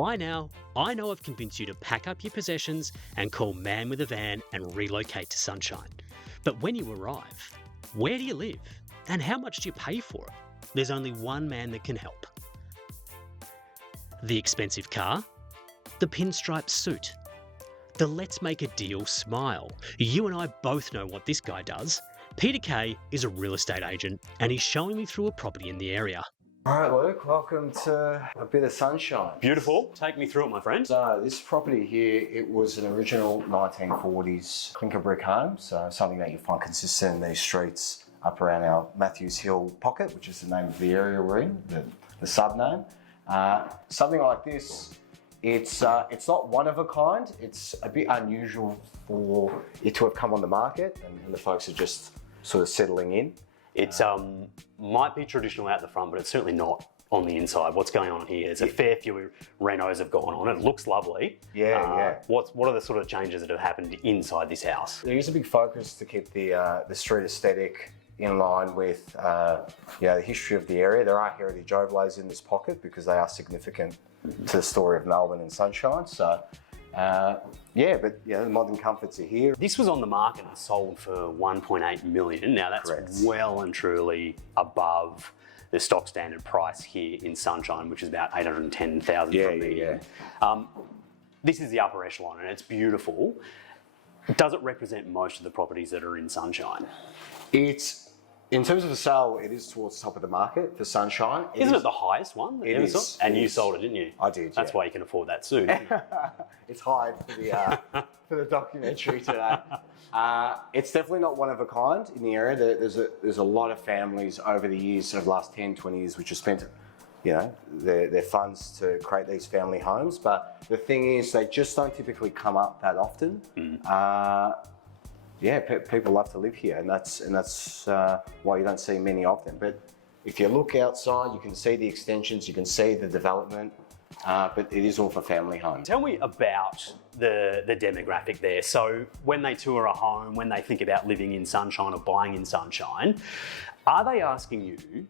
By now, I know I've convinced you to pack up your possessions and call man with a van and relocate to Sunshine. But when you arrive, where do you live? And how much do you pay for it? There's only one man that can help. The expensive car? The pinstripe suit? The let's make a deal smile? You and I both know what this guy does. Peter Kay is a real estate agent and he's showing me through a property in the area. All right, Luke, welcome to a bit of sunshine. Beautiful. Take me through it, my friend. So this property here, it was an original 1940s clinker brick home. So something that you find consistent in these streets up around our Matthews Hill pocket, which is the name of the area we're in, the sub-name. Something like this, it's not one of a kind. It's a bit unusual for it to have come on the market and the folks are just sort of settling in. It might be traditional out the front, but it's certainly not on the inside. What's going on here? There's a fair few renos have gone on. It looks lovely. Yeah. What are the sort of changes that have happened inside this house? There is a big focus to keep the street aesthetic in line with the history of the area. There are heritage overlays in this pocket because they are significant to the story of Melbourne and Sunshine. So. The modern comforts are here. This was on the market and sold for 1.8 million. Now that's Correct. Well and truly above the stock standard price here in Sunshine, which is about 810,000 for a median. This is the upper echelon and it's beautiful. Does it represent most of the properties that are in Sunshine? In terms of the sale, it is towards the top of the market for Sunshine. Isn't it the highest one? It is. And you sold it, didn't you? I did, That's why you can afford that suit. It's high for the documentary today. It's definitely not one of a kind in the area. There's a lot of families over the years, over the last 10, 20 years, which have spent their funds to create these family homes. But the thing is, they just don't typically come up that often. People love to live here, and that's why you don't see many of them. But if you look outside, you can see the extensions, you can see the development, but it is all for family homes. Tell me about the demographic there. So when they tour a home, when they think about living in Sunshine or buying in Sunshine, are they asking you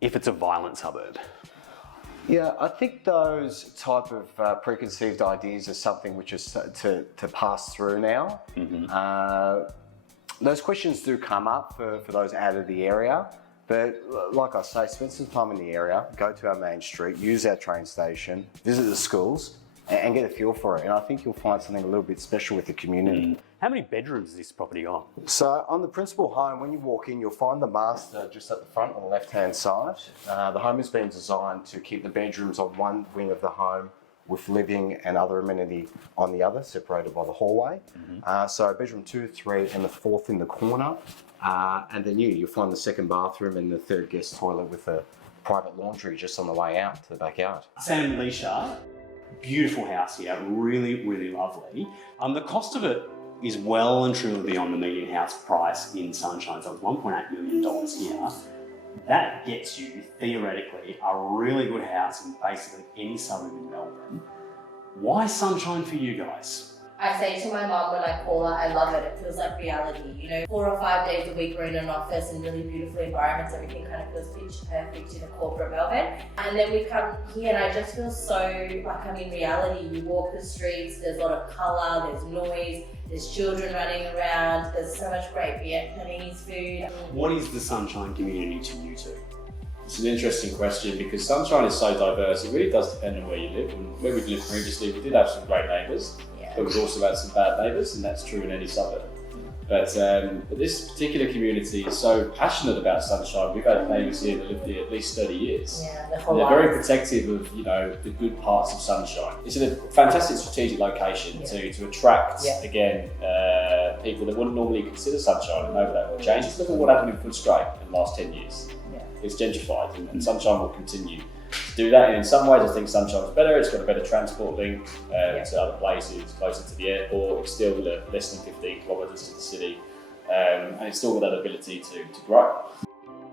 if it's a violent suburb? Yeah, I think those type of preconceived ideas are something which is to pass through now. Those questions do come up for those out of the area, but like I say, spend some time in the area, go to our main street, use our train station, visit the schools, and get a feel for it. And I think you'll find something a little bit special with the community. How many bedrooms is this property got? So on the principal home, when you walk in, you'll find the master just at the front on the left-hand side. The home has been designed to keep the bedrooms on one wing of the home with living and other amenity on the other, separated by the hallway. So bedroom 2, 3, and the 4th in the corner. And then you'll find the second bathroom and the third guest toilet with a private laundry just on the way out to the backyard. Sam and Leisha, beautiful house here, really, really lovely. The cost of it is well and truly beyond the median house price in Sunshine. So it's $1.8 million here. That gets you, theoretically, a really good house in basically any suburb in Melbourne. Why Sunshine for you guys? I say to my mom when I call her, I love it. It feels like reality. 4 or 5 days a week we're in an office in really beautiful environments. Everything kind of feels pitch perfect in a corporate Melbourne. And then we come here and I just feel so like I'm in reality. You walk the streets, there's a lot of colour, there's noise, there's children running around, there's so much great Vietnamese food. What is the Sunshine community to you two? It's an interesting question because Sunshine is so diverse. It really does depend on where you live. And where we've lived previously, we did have some great neighbours, but we've also had some bad neighbours, and that's true in any suburb. But this particular community is so passionate about Sunshine. We've had neighbours here that lived here at least 30 years. Yeah, and they're very protective of the good parts of Sunshine. It's a fantastic strategic location to attract again people that wouldn't normally consider Sunshine and know that will change. Just look at what happened in Footscray in the last 10 years. It's gentrified, and Sunshine will continue to do that. And in some ways, I think Sunshine's better. It's got a better transport link to other places, closer to the airport. It's still less than 15 kilometres to the city, and it's still got that ability to grow.